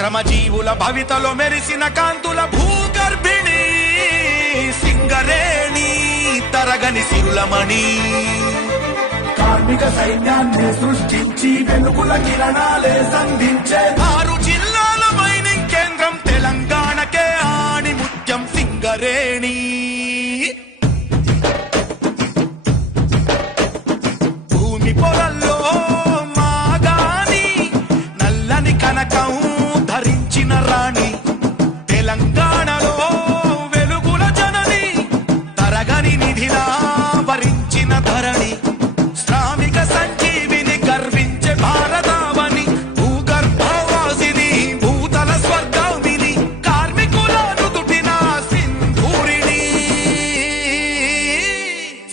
శ్రమజీవుల భవితలో మెరిసిన కాంతుల భూగర్భిణి సింగరేణి తరగని సిరులమణి. కార్మిక సైన్యాన్ని సృష్టించి వెలుగుల కిరణాలే సంధించే 6 జిల్లాల మైనింగ్ కేంద్రం తెలంగాణకే ఆణి ముత్యం సింగరేణి. భూమి పొరల్లో మాగాని నల్లని కనకం ధరించిన రాణి తెలంగాణలో వెలుగుల జనని తరగని నిధిలా వరించిన ధరణి. శ్రామిక సంజీవిని గర్వించే భారతావని భూగర్భవాసిని భూతల స్వర్గామిని కార్మికుల నుదుటిన సింధూరిణి.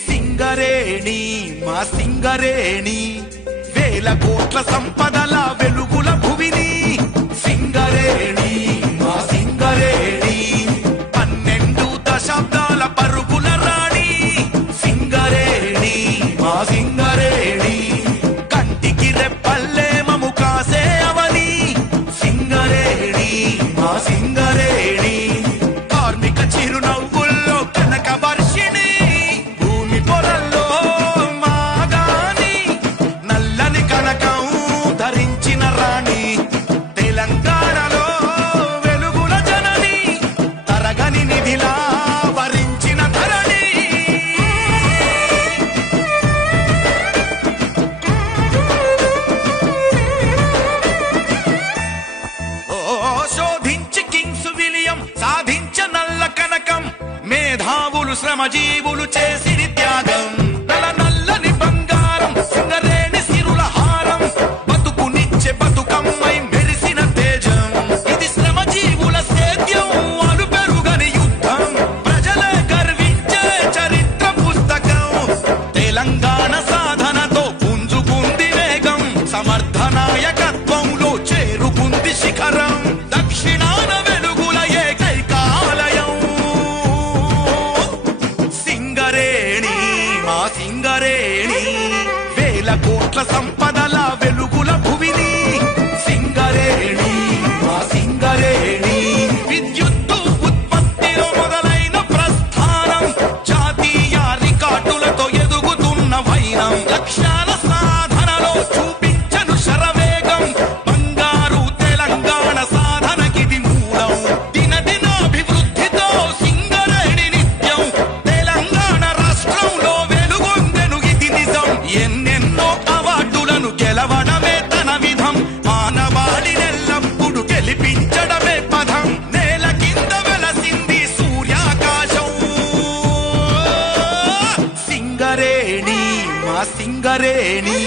సింగరేణి మా సింగరేణి వేల కోట్ల సంపదల వెలుగుల భువిని. సింగరేణి మా సింగరేణి 12 దశాబ్దాల పరుగుల రాణి. సింగరేణి మా సింగరేణి కంటికి రెప్పల్లే మము కాసే అవని. సింగరేణి మా సింగరేణి కార్మిక చిరునవ్వుల్లో కనక వర్షిణి. భూమి పొరల్లో మాగాని నల్లని కనకం ధరించిన రాణి తెలంగాణలో వెలుగుల జనని తరగని నిధిలా వరించిన ధరణి. శోధించి కింగ్స్ విలియం సాధించ నల్ల కనకం మేధావులు శ్రమజీవులు చేసిరి త్యాగం. నల్లని బంగారం సింగరేణి సిరుల హారం బతుకునిచ్చే బతుకమ్మై మెరిసిన తేజం. ఇది శ్రమజీవుల సేద్యం అలు పెరుగని యుద్ధం ప్రజలే గర్వించే చరిత్ర పుస్తకం. తెలంగాణ సాధనతో పుంజుకుంది వేగం సమర్థ నాయకత్వంలో చేరుకుంది శిఖరం. దక్షిణాన వెలుగుల ఏకైకాలయం సింగరేణి మా సింగరేణి వేల కోట్ల సంపదల వెలుగుల భువిని. సింగరేణి మా సింగరేణి విద్యుత్తు ఉత్పత్తిలో మొదలైన ప్రస్థానం జాతీయ రికార్డులతో ఎదుగుతున్న వైనం. లక్ష్యాల సాధనలో చూపించను శరవేగం బంగారు తెలంగాణ సాధనకిది మూలం. దినదినాభివృద్ధితో సింగరేణి నిత్యం తెలంగాణ రాష్ట్రంలో వెలుగొందెను ఇది నిజం. ఎన్నెన్నో అవార్డులను గెలవడమే తన విధం మానవాళినెల్లప్పుడు గెలిపించడమే పదం. నేల కింద వెలసింది సూర్యాకాశం. సింగరేణి మా సింగరేణి